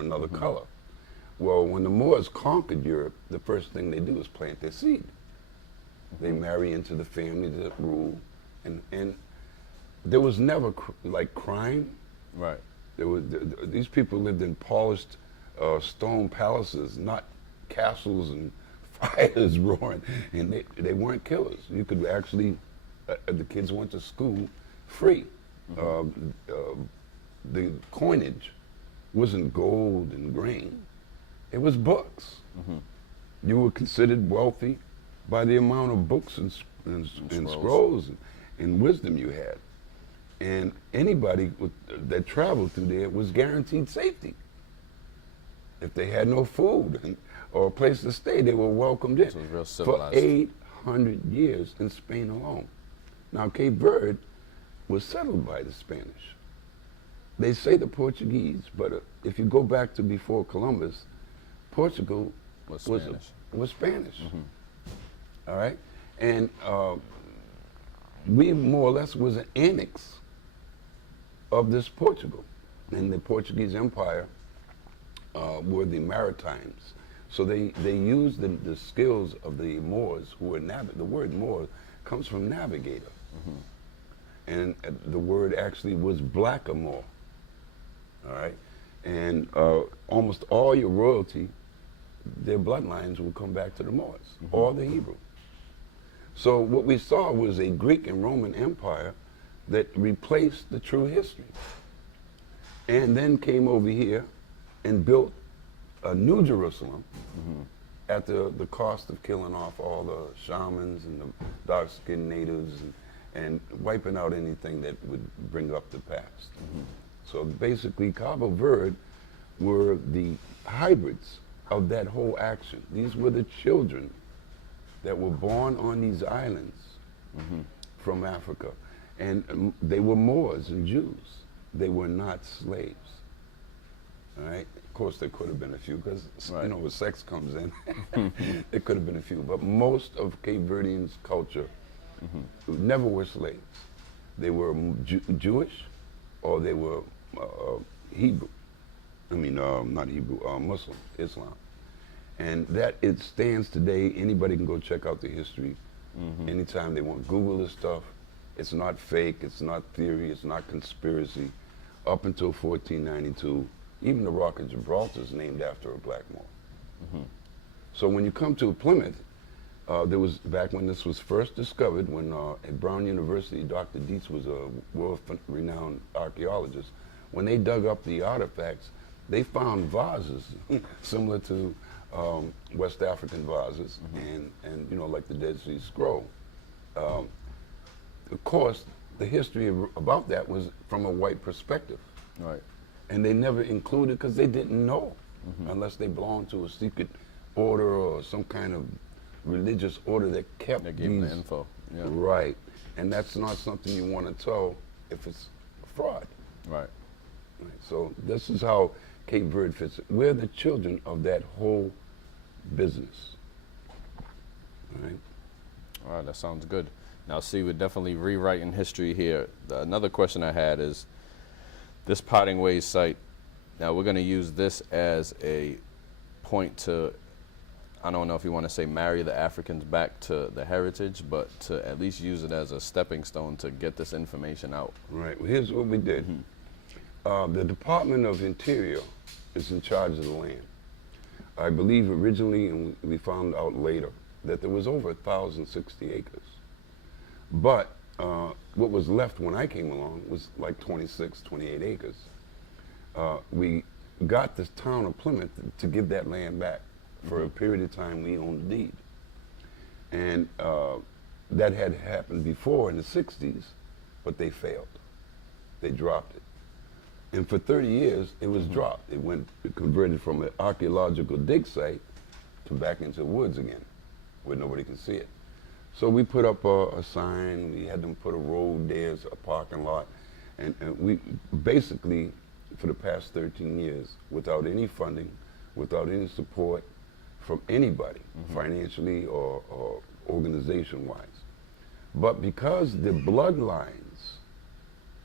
or another color. Well, when the Moors conquered Europe, the first thing they do is plant their seed. They marry into the family that rule, and there was never like crime. Right. There was these people lived in polished stone palaces, not castles and fires roaring, and they weren't killers. You could actually, the kids went to school free. The coinage wasn't gold and grain; it was books. You were considered wealthy by the amount of books and scrolls and wisdom you had. And anybody that traveled through there was guaranteed safety. If they had no food or a place to stay, they were welcomed in. So it was real for civilized. 800 years in Spain alone. Now, Cape Verde was settled by the Spanish. They say the Portuguese, but if you go back to before Columbus, Portugal Was was Spanish. was Spanish. All right? And we more or less was an annex of this Portugal. And the Portuguese Empire were the Maritimes. So they used the skills of the Moors who were the word Moor comes from navigator. And the word actually was blackamoor. All right? And almost all your royalty, their bloodlines will come back to the Moors, or the Hebrew. So what we saw was a Greek and Roman Empire that replaced the true history. And then came over here and built a new Jerusalem at the cost of killing off all the shamans and the dark-skinned natives and wiping out anything that would bring up the past. So basically, Cabo Verde were the hybrids of that whole action. These were the children that were born on these islands from Africa. And they were Moors and Jews. They were not slaves. All right? Of course, there could have been a few, because, you know, where sex comes in, there could have been a few. But most of Cape Verdeans' culture never were slaves. They were Jewish, or they were Hebrew. I mean, not Hebrew, Muslim, Islam. And that it stands today. Anybody can go check out the history anytime they want. Google this stuff. It's not fake, it's not theory, it's not conspiracy. Up until 1492, even the Rock of Gibraltar is named after a black Moor. So when you come to Plymouth, there was, back when this was first discovered, when at Brown University, Dr. Dietz was a world-renowned archaeologist. When they dug up the artifacts, they found vases similar to West African vases, and you know, like the Dead Sea Scroll. Of course, the history about that was from a white perspective. Right. And they never included because they didn't know, unless they belonged to a secret order or some kind of religious order that kept They gave them the info. Yeah. Right. And that's not something you want to tell if it's fraud. Right. Right. So this is how Cape Verde fits. We're the children of that whole business. All right. All right, that sounds good. Now, see, we're definitely rewriting history here. Another question I had is this Parting Ways site. Now, we're going to use this as a point to, I don't know if you want to say marry the Africans back to the heritage, but to at least use it as a stepping stone to get this information out. Right. Well, here's what we did. The Department of Interior is in charge of the land. I believe originally, and we found out later, that there was over 1,060 acres. But what was left when I came along was like 26, 28 acres. We got this town of Plymouth to give that land back. For a period of time, we owned the deed. And that had happened before in the 60s, but they failed. They dropped it. And for 30 years, it was dropped. It converted from an archaeological dig site to back into woods again, where nobody can see it. So we put up a sign, we had them put a road there, a parking lot, and we basically, for the past 13 years, without any funding, without any support from anybody, financially or organization-wise. But because the bloodlines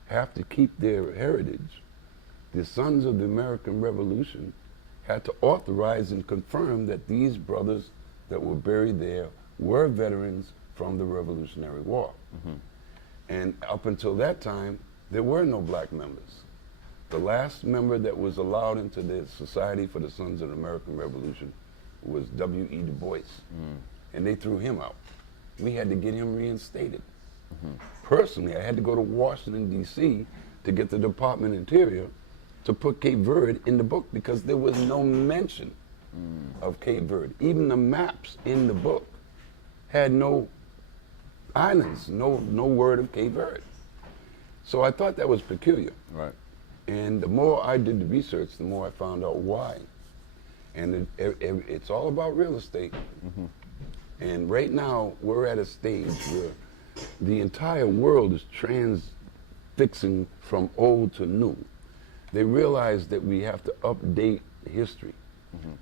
have to keep their heritage, the Sons of the American Revolution had to authorize and confirm that these brothers that were buried there were veterans from the Revolutionary War. And up until that time, there were no black members. The last member that was allowed into the Society for the Sons of the American Revolution was W.E. Du Bois. And they threw him out. We had to get him reinstated. Personally, I had to go to Washington, D.C. to get the Department of Interior to put Cape Verde in the book because there was no mention of Cape Verde. Even the maps in the book had no islands, no word of Cape Verde. So I thought that was peculiar. Right. And the more I did the research, the more I found out why. And it's all about real estate. And right now, we're at a stage where the entire world is transfixing from old to new. They realize that we have to update history,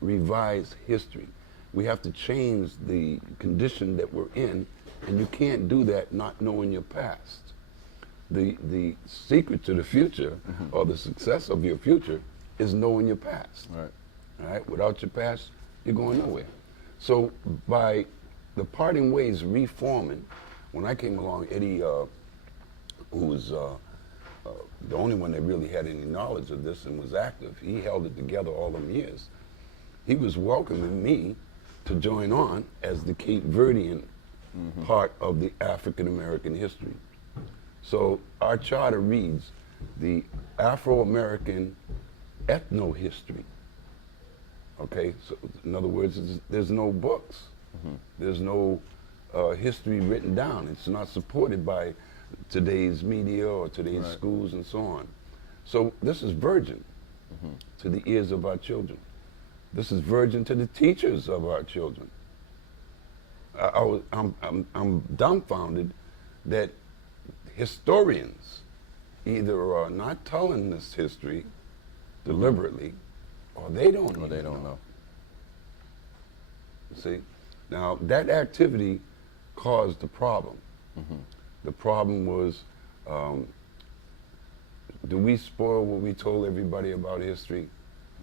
revise history. We have to change the condition that we're in, and you can't do that not knowing your past. The secret to the future, or the success of your future, is knowing your past. Right. All right? Without your past, you're going nowhere. So by the parting ways reforming, when I came along, Eddie, who was the only one that really had any knowledge of this and was active, he held it together all them years. He was welcoming me to join on as the Cape Verdean part of the African American history. So our charter reads the Afro-American ethno-history. Okay, so in other words, there's no books. There's no history written down. It's not supported by today's media or today's schools and so on. So this is virgin to the ears of our children. This is virgin to the teachers of our children. I'm dumbfounded that historians either are not telling this history deliberately, or they don't Or even they don't know. See? Now, that activity caused the problem. The problem was, do we spoil what we told everybody about history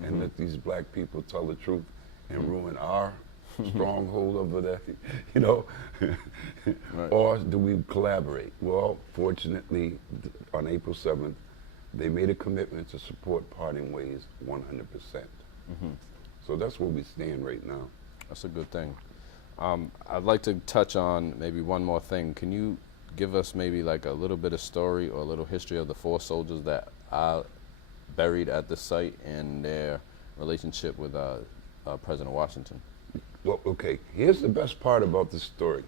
and let these black people tell the truth and ruin our stronghold over that, you know? Or do we collaborate? Well, fortunately, on April 7th, they made a commitment to support Parting Ways 100%. So that's where we stand right now. That's a good thing. I'd like to touch on maybe one more thing. Can you give us maybe like a little bit of story or a little history of the 4 soldiers that are buried at the site and their relationship with President Washington? Well, okay, here's the best part about this story.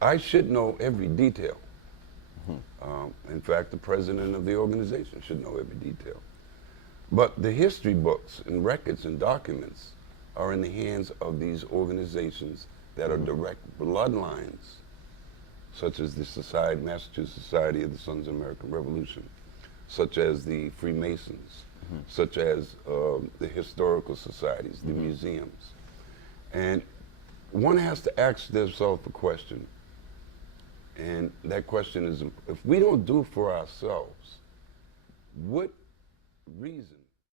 I should know every detail. In fact, the president of the organization should know every detail. But the history books and records and documents are in the hands of these organizations that are direct bloodlines, such as the Massachusetts Society of the Sons of the American Revolution, such as the Freemasons, such as the historical societies, the museums. And one has to ask themselves a question, and that question is, if we don't do for ourselves, what reason